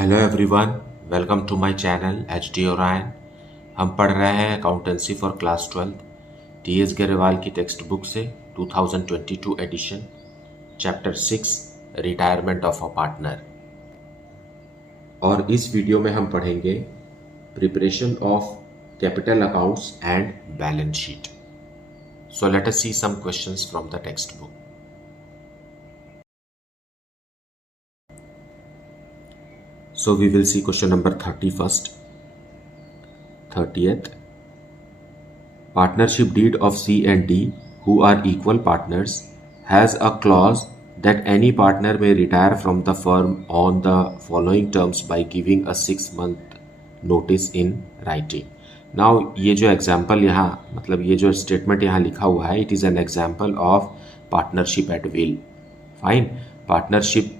Hello everyone, welcome to my channel H D Orion. हम पढ़ रहे हैं accountancy for class 12 T S Grewal की टेक्स्ट बुक से 2022 edition, chapter 6 retirement of a partner. और इस वीडियो में हम पढ़ेंगे preparation of capital accounts and balance sheet. So let us see some questions from the textbook. So we will see question number 30 first. 30th. Partnership deed of C and D, who are equal partners, has a clause that any partner may retire from the firm on the following terms by giving a 6-month notice in writing. Now ये जो example यहाँ मतलब ये जो statement यहाँ लिखा हुआ है, it is an example of partnership at will. Fine, partnership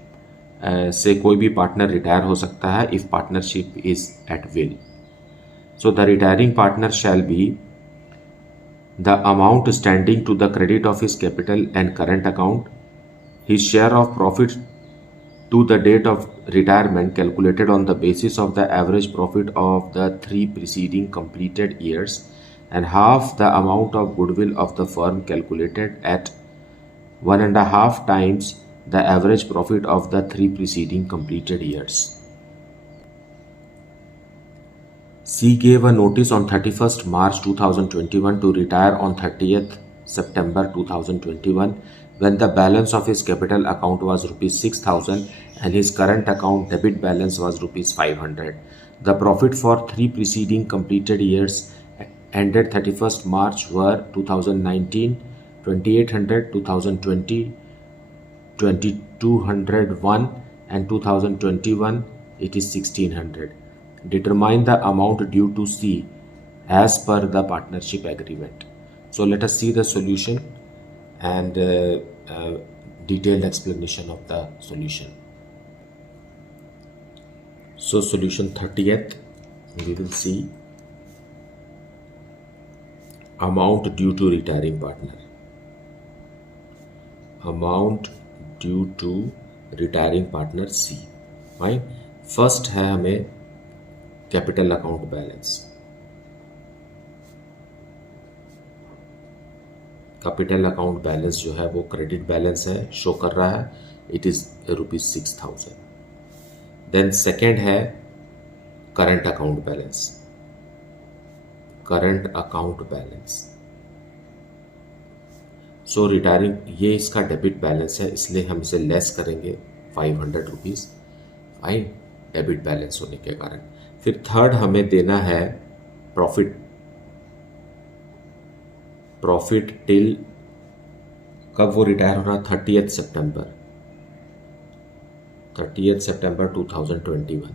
से कोई भी पार्टनर रिटायर हो सकता है if partnership is at will. So the retiring partner shall be the amount standing to the credit of his capital and current account, his share of profit to the date of retirement calculated on the basis of the average profit of the 3 preceding completed years, and half the amount of goodwill of the firm calculated at 1.5 times the average profit of the 3 preceding completed years. C gave a notice on 31st March 2021 to retire on 30th September 2021 when the balance of his capital account was rupees 6,000 and his current account debit balance was rupees 500. The profit for 3 preceding completed years ended 31st March were 2019 2800, 2020 2201 and 2021 it is 1600. Determine the amount due to C as per the partnership agreement. So let us see the solution and detailed explanation of the solution. So solution 30th, we will see amount due to retiring partner. Amount due to retiring partner C. Fine. First है हमें capital account balance. Capital account balance जो है वो credit balance है, show कर रहा है, it is rupees 6,000। Then second है current account balance. Current account balance so retiring, ये इसका डेबिट बैलेंस है इसलिए हम इसे लेस करेंगे 500 रुपीज। फाइन, डेबिट बैलेंस होने के कारण। फिर थर्ड हमें देना है प्रॉफिट। प्रॉफिट टिल कब वो रिटायर हो रहा है? 30th सितंबर 2021।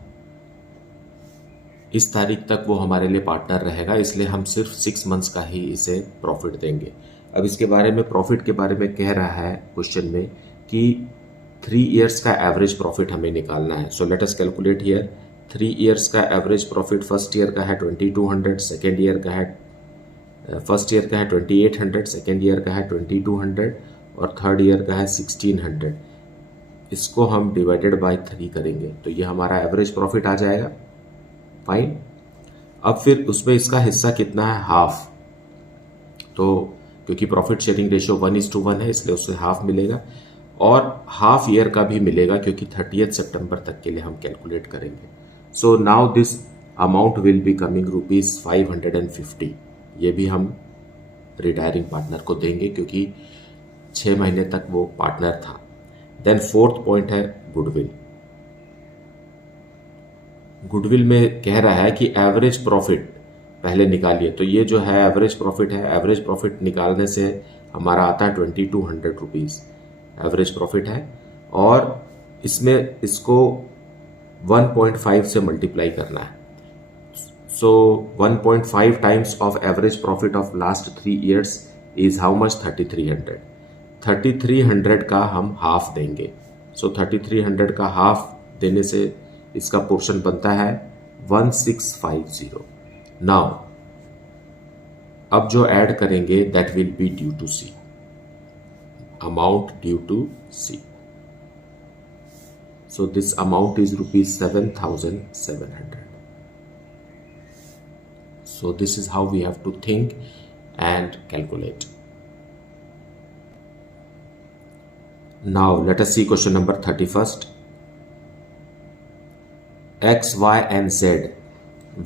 इस तारीख तक वो हमारे लिए पार्टनर रहेगा, इसलिए हम सिर्फ 6 मंथ्स का ही इसे प्रॉफिट देंगे। अब इसके बारे में, प्रॉफिट के बारे में कह रहा है क्वेश्चन में कि 3 इयर्स का एवरेज प्रॉफिट हमें निकालना है। सो let us calculate here. 3 years का एवरेज प्रॉफिट फर्स्ट ईयर का है 2200, सेकेंड ईयर का है फर्स्ट ईयर का है 2800, सेकेंड ईयर का है 2200 और थर्ड ईयर का है 1600। इसको हम डिवाइडेड बाय 3 करेंगे तो ये हमारा एवरेज प्रॉफिट आ जाएगा। फाइन, अब फिर उसमें इसका हिस्सा कितना है? हाफ। तो क्योंकि प्रॉफिट शेयरिंग रेशियो 1:1 है इसलिए उससे हाफ मिलेगा और हाफ ईयर का भी मिलेगा क्योंकि 30th सितंबर तक के लिए हम कैलकुलेट करेंगे। So now this amount will be coming rupees 550। ये भी हम रिटायरिंग पार्टनर को देंगे क्योंकि 6 महीने तक वो पार्टनर था। देन फोर्थ पॉइंट है गुडविल। गुडविल में कह रहा है कि एवरेज प्रॉफिट पहले निकालिए, तो ये जो है एवरेज प्रॉफिट है। एवरेज प्रॉफिट निकालने से हमारा आता है 2200 रुपीज एवरेज प्रॉफिट है और इसमें इसको 1.5 से मल्टीप्लाई करना है। सो 1.5 times of average profit of last 3 years is how much? 3300। 3300 का हम हाफ देंगे। सो 3300 का हाफ देने से इसका पोर्शन बनता है 1650। नाउ अब जो ऐड करेंगे that will be due to C, amount due to C. So this amount is rupees 7,700. So this is how we have to think and calculate. Now let us see question number 31st. X, Y and Z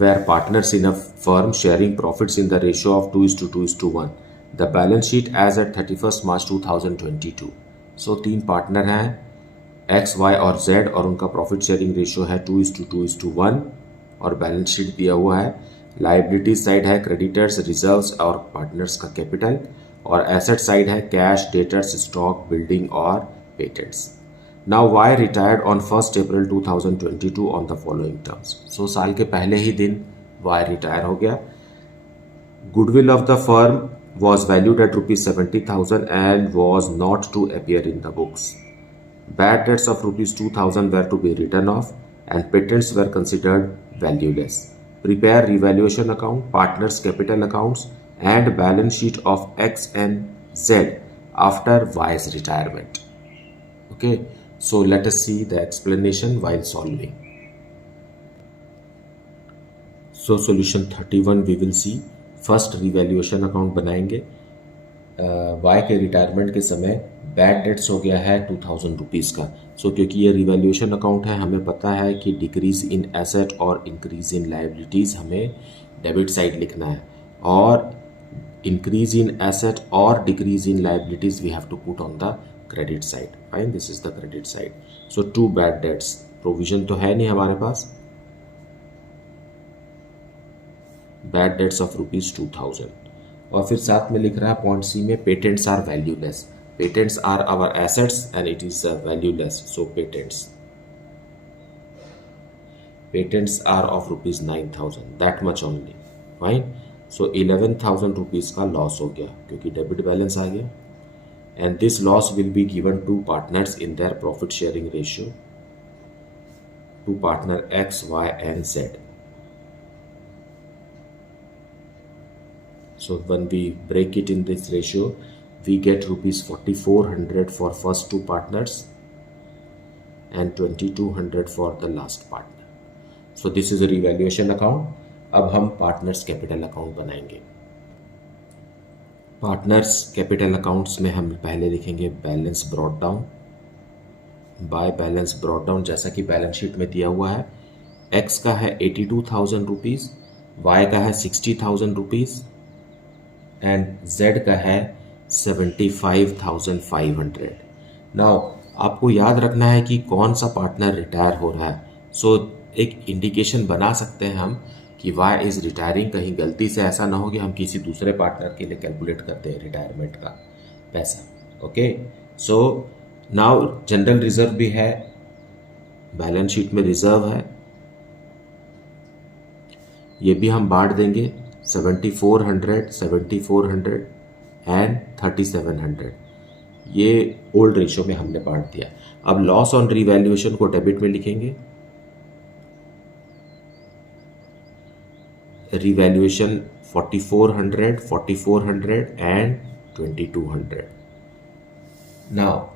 were partners in a firm sharing profits in the ratio of 2:2:1. The balance sheet as at 31st March 2022. So तीन partner हैं X, Y और Z और उनका profit sharing ratio है 2:2:1 और balance sheet दिया हुआ है. लाइबिलिटी साइड है क्रेडिटर्स, रिजर्व्स और पार्टनर्स का कैपिटल और एसेट साइड है कैश, डेटर्स, स्टॉक, बिल्डिंग और patents. Now Y retired on 1st April 2022 on the following terms. So साल के पहले ही दिन वाई रिटायर हो गया. Goodwill of the firm was valued at rupees 70,000 and was not to appear in the books. Bad debts of rupees 2,000 were to be written off and patents were considered valueless. Prepare revaluation account, partners capital accounts and balance sheet of X and Z after Y's retirement. Okay, so let us see the explanation while solving. So solution 31 we will see. First revaluation account बनाएंगे. Y के retirement के समय bad debts हो गया है 2,000 rupees का. सो क्योंकि ये रिवैल्यूएशन अकाउंट है हमें पता है कि डिक्रीज इन एसेट और इंक्रीज इन लायबिलिटीज़ हमें डेबिट साइड लिखना है और इंक्रीज इन एसेट और decrease in liabilities we have to put on the credit side. Fine, this is the credit side. So to bad debts, provision तो है नहीं हमारे पास. बैड डेट्स ऑफ रुपीज 2,000 और फिर साथ में लिख रहा है पॉइंट सी में patents are valueless. Patents are our assets and it is valueless. So patents are of rupees 9,000, that much only. Fine. So 11,000 rupees का लॉस हो गया क्योंकि डेबिट बैलेंस आ गया and this loss will be given to partners in their profit sharing ratio to partner X, Y and Z. So when we break it in this ratio, we get rupees 4,400 for first two partners and 2,200 for the last partner. So this is a revaluation account. अब हम partners capital account बनाएंगे. Partners capital accounts में हम पहले लिखेंगे balance brought down. By balance brought down जैसा कि balance sheet में दिया हुआ है, X का है 82,000 रुपीज़, Y का है 60,000 रुपीज़ एंड Z का है 75,500. नाउ आपको याद रखना है कि कौन सा पार्टनर रिटायर हो रहा है. सो एक इंडिकेशन बना सकते हैं हम कि Y इज रिटायरिंग. कहीं गलती से ऐसा ना हो कि हम किसी दूसरे पार्टनर के लिए कैलकुलेट करते हैं रिटायरमेंट का पैसा. Okay, so now general reserve भी है, बैलेंस शीट में रिजर्व है, ये भी हम बांट देंगे 7,400 एंड 3,700. ये ओल्ड रेशियो में हमने बांट दिया. अब लॉस ऑन रिवैल्यूएशन को डेबिट में लिखेंगे. Revaluation 4,400 and 2,200. नाउ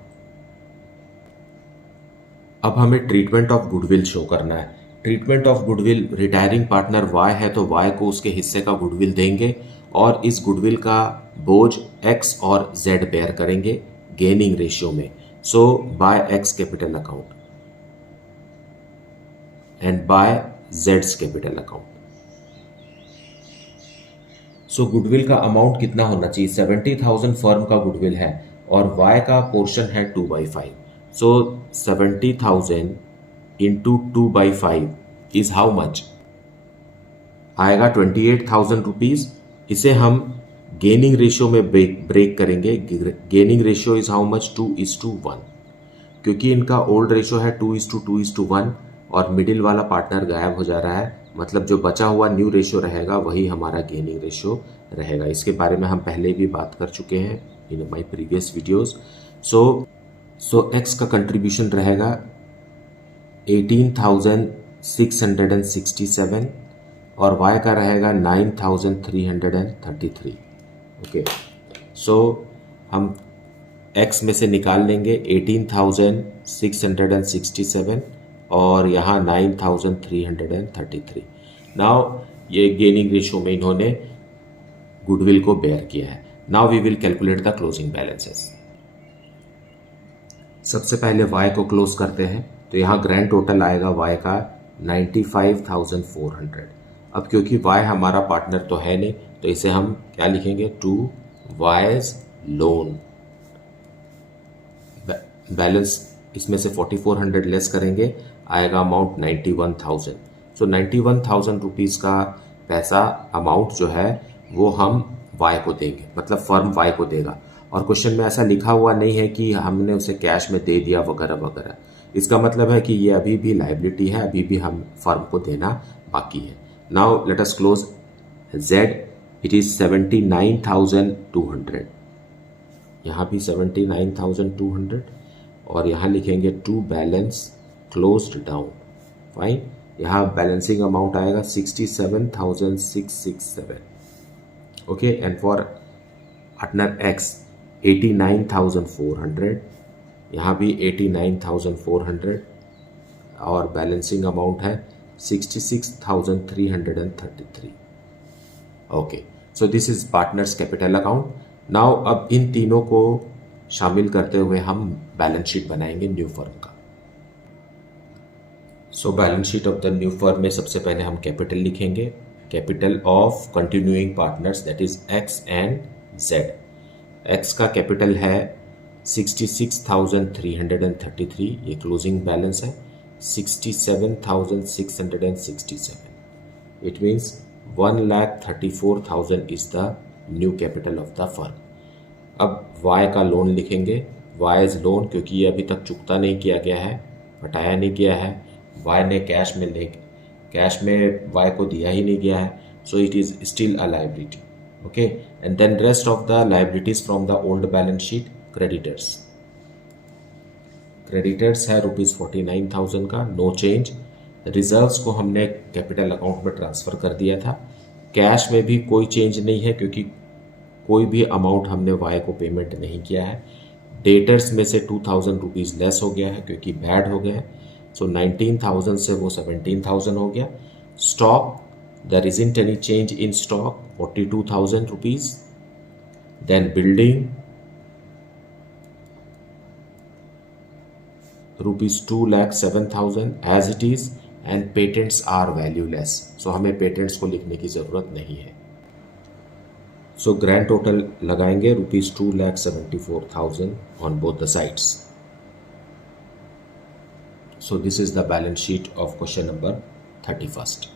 अब हमें ट्रीटमेंट ऑफ गुडविल शो करना है. Treatment of goodwill, retiring partner Y है तो Y को उसके हिस्से का गुडविल देंगे और इस गुडविल का बोझ X और Z बेयर करेंगे गेनिंग रेशियो में. So by X capital account and by Z's capital account. So goodwill का अमाउंट कितना होना चाहिए? 70,000 फर्म का गुडविल है और Y का पोर्शन है 2/5. सो 70,000 इंटू 2/5 इज हाउ मच? आएगा 28,000 रुपीज. इसे हम गेनिंग रेशियो में ब्रेक करेंगे. Gaining ratio is how much? 2:1. क्योंकि इनका ओल्ड रेशियो है 2:2:1 और मिडिल वाला पार्टनर गायब हो जा रहा है, मतलब जो बचा हुआ न्यू रेशियो रहेगा वही हमारा गेनिंग रेशियो रहेगा. इसके बारे में हम पहले भी बात कर चुके हैं in my previous videos. So x का कंट्रीब्यूशन रहेगा 18,667 और Y का रहेगा 9,333. ओके, सो हम एक्स में से निकाल लेंगे 18,667 और यहाँ 9,333। नाउ ये गेनिंग रेशियो में इन्होंने गुडविल को बेयर किया है। Now we will calculate the closing balances. सबसे पहले y को क्लोज करते हैं, तो यहाँ ग्रैंड टोटल आएगा y का 95,400। अब क्योंकि y हमारा पार्टनर तो है नहीं, तो इसे हम क्या लिखेंगे, टू वाइज लोन। बैलेंस इसमें से 4,400 लेस करेंगे, आएगा अमाउंट 91,000। सो 91,000 रुपीज़ का पैसा अमाउंट जो है वो हम y को देंगे, मतलब फर्म y को देगा। और क्वेश्चन में ऐसा लिखा हुआ नहीं है कि हमने उसे कैश में दे दिया वगैरह वगैरह। इसका मतलब है कि ये अभी भी लाइबिलिटी है, अभी भी हम फर्म को देना बाकी है। Now let us close z, it is 79,200, यहाँ भी 79,200 और यहाँ लिखेंगे to balance closed down. Fine, यहाँ बैलेंसिंग अमाउंट आएगा 67,667। Okay, and for partner x 89,400, यहाँ भी 89,400 और बैलेंसिंग अमाउंट है 66,333। Okay, so this is partners capital account. Now अब इन तीनों को शामिल करते हुए हम बैलेंस शीट बनाएंगे न्यू फर्म का। सो balance sheet of the new firm में सबसे पहले हम कैपिटल लिखेंगे, capital of continuing partners that is x and Z. X का कैपिटल है 66,333, ये क्लोजिंग बैलेंस है 67,667। It means 1,34,000 is the new capital of the firm. अब y का लोन लिखेंगे, वाइज लोन, क्योंकि ये अभी तक चुकता नहीं किया गया है, हटाया नहीं गया है, y ने कैश में y को दिया ही नहीं गया है, so it is still a liability. Okay, and then rest of the liabilities from the old balance sheet. Creditors है ₹49,000 का, नो चेंज। रिजर्व्स को हमने कैपिटल अकाउंट में ट्रांसफ़र कर दिया था। कैश में भी कोई चेंज नहीं है क्योंकि कोई भी अमाउंट हमने वाई को पेमेंट नहीं किया है। डेटर्स में से 2,000 रुपीज़ लेस हो गया है क्योंकि बैड हो गया है, सो 19,000 से वो 17,000 हो गया। Stock, there isn't any change in stock, 42,000 rupees. Then building ₹2,07,000 as it is, and patents are valueless, so हमें पेटेंट्स को लिखने की ज़रूरत नहीं है। सो ग्रैंड टोटल लगाएंगे ₹2,74,000 on both the sides. So this is the balance sheet of question number 31st।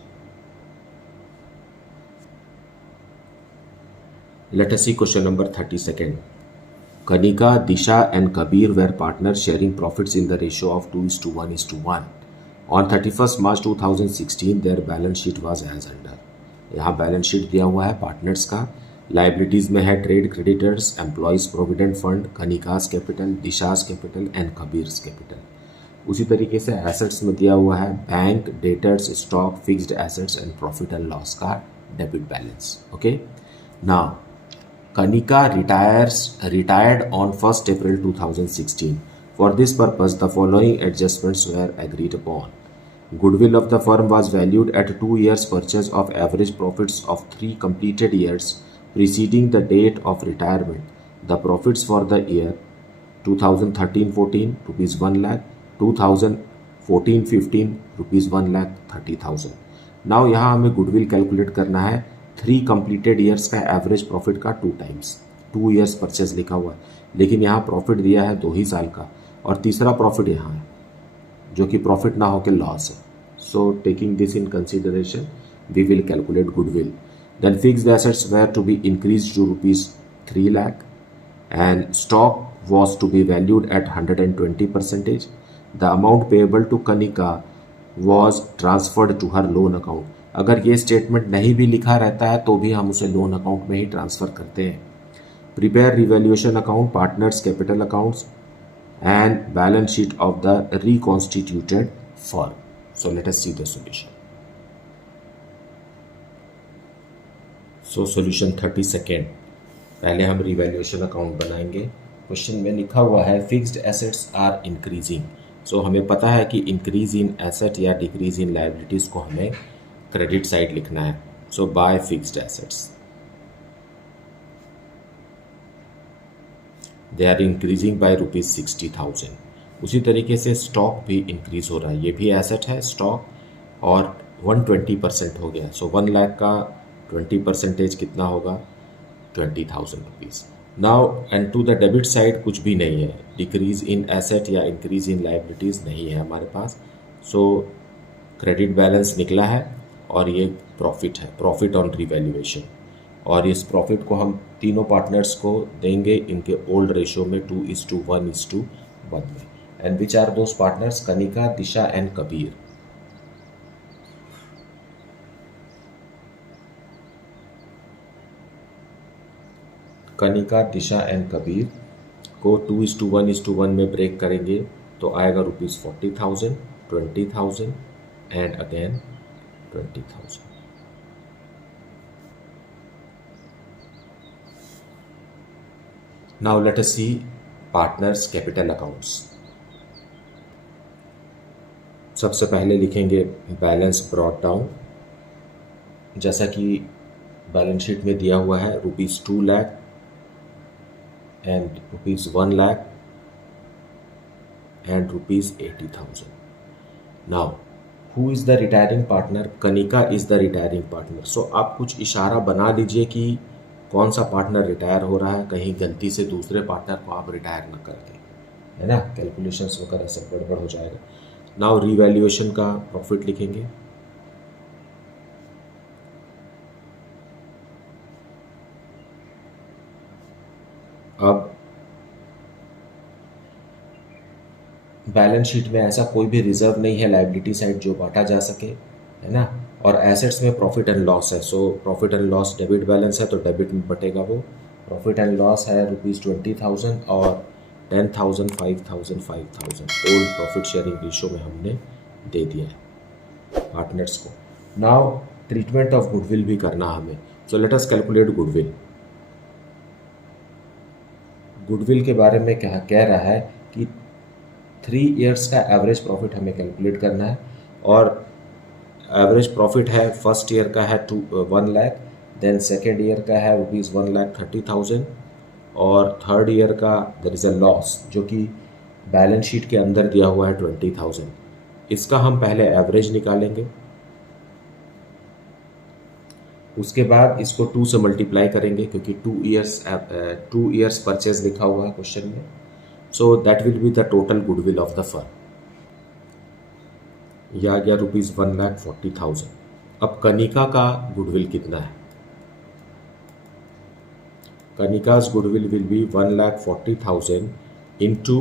Let us see question number 32nd. Kanika, Disha and Kabir were partners sharing profits in the ratio of 2:1:1. On 31st March 2016, their balance sheet was as under. यहाँ balance sheet दिया हुआ है partners का। Liabilities में है trade creditors, employees provident fund, Kanika's capital, Disha's capital and Kabir's capital. उसी तरीके से एसेट्स में दिया हुआ है bank, debtors, stock, fixed assets and profit and loss का debit balance. Okay, now Kanika retired on 1st April 2016. For this purpose, the following adjustments were agreed upon. Goodwill of the firm was valued at 2 years purchase of average profits of 3 completed years preceding the date of retirement. The profits for the year 2013-14 rupees 1 lakh, 2014-15 rupees 1,30,000. Now यहाँ हमें goodwill calculate करना है 3 completed years का average profit का 2 times. 2 years purchase लिखा हुआ है, लेकिन यहाँ प्रॉफिट दिया है 2 ही साल का, और तीसरा प्रॉफिट यहाँ है जो कि प्रॉफिट ना होकर लॉस है। So taking this in consideration we will calculate goodwill. Then fixed assets were to be increase to ₹3 lakh and stock was to be valued at 120%. The amount payable to Kanika was transferred to her loan account. अगर ये statement नहीं भी लिखा रहता है तो भी हम उसे लोन अकाउंट में ही ट्रांसफ़र करते हैं। Prepare revaluation account, partners capital accounts and balance sheet of the reconstituted firm. So let us see the solution. So solution 32nd, पहले हम रिवैल्यूएशन अकाउंट बनाएंगे क्वेश्चन में लिखा हुआ है fixed assets are increasing. So हमें पता है कि इंक्रीज इन एसेट या डिक्रीज इन लाइबिलिटीज़ को हमें क्रेडिट साइड लिखना है। So by fixed assets they are increasing by ₹60,000। उसी तरीके से स्टॉक भी इंक्रीज हो रहा है, ये भी एसेट है स्टॉक, और 120% हो गया। सो 1 लाख का 20% कितना होगा, ₹20,000। Now and to the debit side कुछ भी नहीं है, डिक्रीज इन एसेट या इंक्रीज इन लाइबिलिटीज़ नहीं है हमारे पास। सो क्रेडिट बैलेंस निकला है और ये प्रॉफिट है, प्रॉफिट ऑन रिवैल्यूएशन। और इस प्रॉफिट को हम तीनों पार्टनर्स को देंगे इनके ओल्ड रेशो में 2:1:1 में। And which are those partners, Kanika, Disha and Kabir. Kanika, Disha and Kabir को 2:1:1 में ब्रेक करेंगे तो आएगा ₹40,000, 20,000 and again 20,000। Now let us see partners capital accounts. सबसे पहले लिखेंगे बैलेंस ब्रॉट डाउन, जैसा कि बैलेंस शीट में दिया हुआ है, ₹2 lakh and ₹1 lakh and ₹80,000. Now, who is the retiring partner? Kanika is the retiring partner. So आप कुछ इशारा बना लीजिए कि कौन सा पार्टनर रिटायर हो रहा है, कहीं गलती से दूसरे पार्टनर को आप रिटायर ना कर दें, है ना, कैलकुलेशंस वगैरह सब गड़बड़ हो जाएगा। नाउ रिवैल्यूएशन का प्रॉफिट लिखेंगे। अब बैलेंस शीट में ऐसा कोई भी रिजर्व नहीं है लाइबिलिटी साइड जो बांटा जा सके, है ना, और एसेट्स में प्रॉफिट एंड लॉस है। So profit and loss debit balance है तो डेबिट में बटेगा वो। प्रॉफिट एंड लॉस है ₹20,000 और 10,000, 5,000, 5,000 ओल्ड प्रॉफिट शेयरिंग रेशो में हमने दे दिया है पार्टनर्स को। नाउ ट्रीटमेंट ऑफ गुडविल भी करना हमें। सो let us calculate goodwill. Goodwill के बारे में क्या कह रहा है कि 3 इयर्स का एवरेज प्रॉफिट हमें कैलकुलेट करना है, और एवरेज प्रॉफिट है फर्स्ट ईयर का है 1 लाख, देन सेकेंड ईयर का है ₹1,30,000 और थर्ड ईयर का देयर इज़ अ लॉस जो कि बैलेंस शीट के अंदर दिया हुआ है 20,000। इसका हम पहले एवरेज निकालेंगे, उसके बाद इसको 2 से मल्टीप्लाई करेंगे क्योंकि 2 इयर्स परचेज लिखा हुआ है क्वेश्चन में। So that will be the total goodwill of the firm. यह आ गया ₹1,40,000। अब कनिका का गुडविल कितना है? Kanika's goodwill will be 1,40,000 into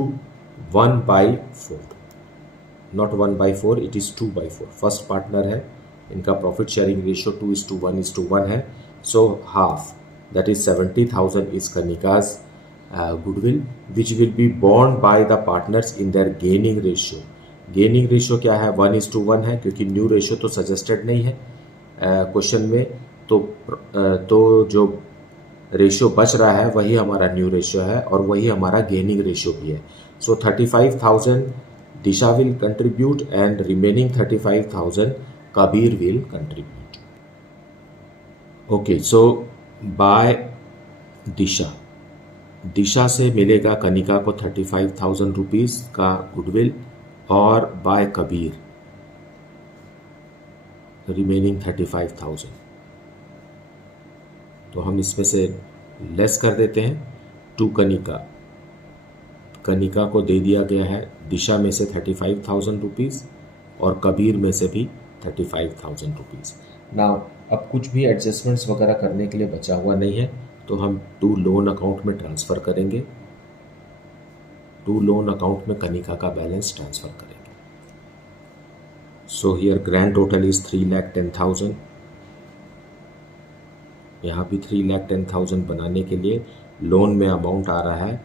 1/4, not 1/4, it is 2/4। First partner है, इनका प्रॉफिट शेयरिंग रेशियो 2:1:1 है। So half, that is 70,000 is Kanika's goodwill which will be borne by the partners in their gaining ratio. Gaining ratio क्या है? 1:1 है, क्योंकि new ratio तो suggested नहीं है क्वेश्चन में, तो जो रेशियो बच रहा है वही हमारा न्यू रेशियो है और वही हमारा गेनिंग रेशियो भी है। So 35,000 Disha will contribute and remaining 35,000 Kabir will contribute. Okay, so by Disha से मिलेगा कनिका को 35,000 रुपीज़ का गुडविल, और बाय कबीर रिमेनिंग 35,000। तो हम इसमें से लेस कर देते हैं। टू कनिका को दे दिया गया है दिशा में से 35,000 रुपीज़ और कबीर में से भी 35,000 रुपीज़। नाउ अब कुछ भी एडजस्टमेंट्स वगैरह करने के लिए बचा हुआ नहीं है, तो हम टू लोन अकाउंट में ट्रांसफ़र करेंगे। टू लोन अकाउंट में कनिका का बैलेंस ट्रांसफ़र करेंगे। So here grand total is 3,10,000। यहाँ भी 3,10,000 बनाने के लिए लोन में अमाउंट आ रहा है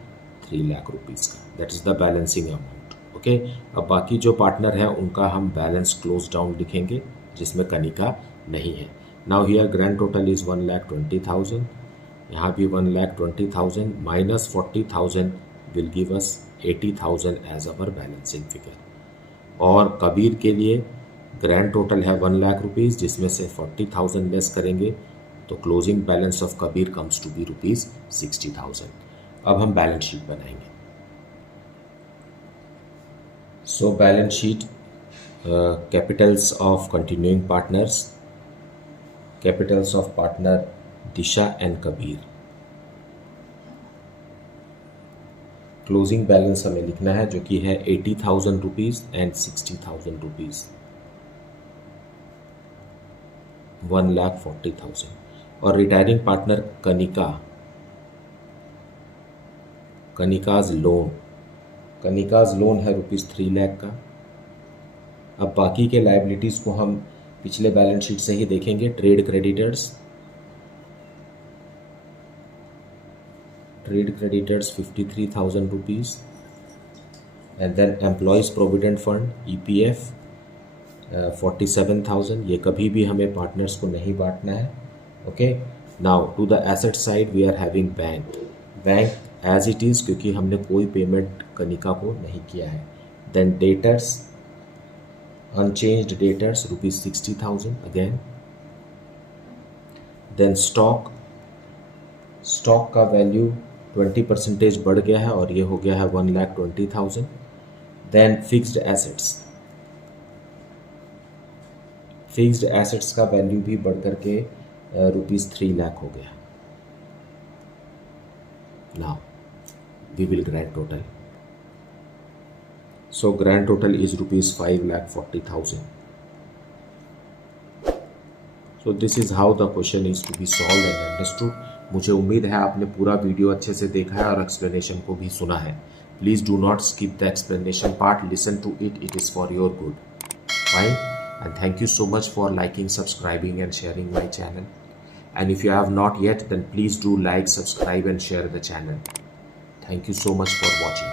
3 लाख रुपीज़ का, that is the balancing amount. Okay, अब बाकी जो पार्टनर हैं उनका हम बैलेंस क्लोज डाउन लिखेंगे जिसमें कनिका नहीं है। Now here grand total is 1,20,000, यहाँ भी 1,20,000 minus 40,000 will give us 80,000 as our balancing figure. और कबीर के लिए ग्रैंड टोटल है 1 लाख रुपीज़, जिसमें से 40,000 लेस करेंगे तो closing balance of Kabir comes to be rupees 60,000. अब हम बैलेंस शीट बनाएंगे. So balance sheet, capitals of continuing partners, capitals of partner Disha and Kabir. Closing balance हमें लिखना है जो कि है 80,000 रुपीज़ एंड 60,000 रुपीज़, 1,40,000. और retiring partner Kanika, Kanika's loan है रुपीज़ 3 लाख का. अब बाकी के लाइबिलिटीज़ को हम पिछले बैलेंस शीट से ही देखेंगे. Trade creditors 53,000 rupees, and then employees provident fund EPF 47,000. ये कभी भी हमें पार्टनर्स को नहीं बांटना है. Okay, now to the asset side we are having bank as it is, क्योंकि हमने कोई पेमेंट कनिका को नहीं किया है. Then debtors, unchanged debtors rupees 60,000 again. Then stock का वैल्यू 20% बढ़ गया है और ये हो गया है 1,20,000. देन फिक्स्ड एसेट्स का वैल्यू भी बढ़ करके रुपीज़ 3 लाख हो गया. Now we will grand total. So grand total is rupees 5,40,000. So this is how the question is to be solve and understood. मुझे उम्मीद है आपने पूरा वीडियो अच्छे से देखा है और एक्सप्लेनेशन को भी सुना है. Please do not skip the explanation part, listen to it, it is for your good. Fine, and thank you so much for liking, subscribing and sharing my channel. And if you have not yet, then please do like, subscribe and share the channel. Thank you so much for watching.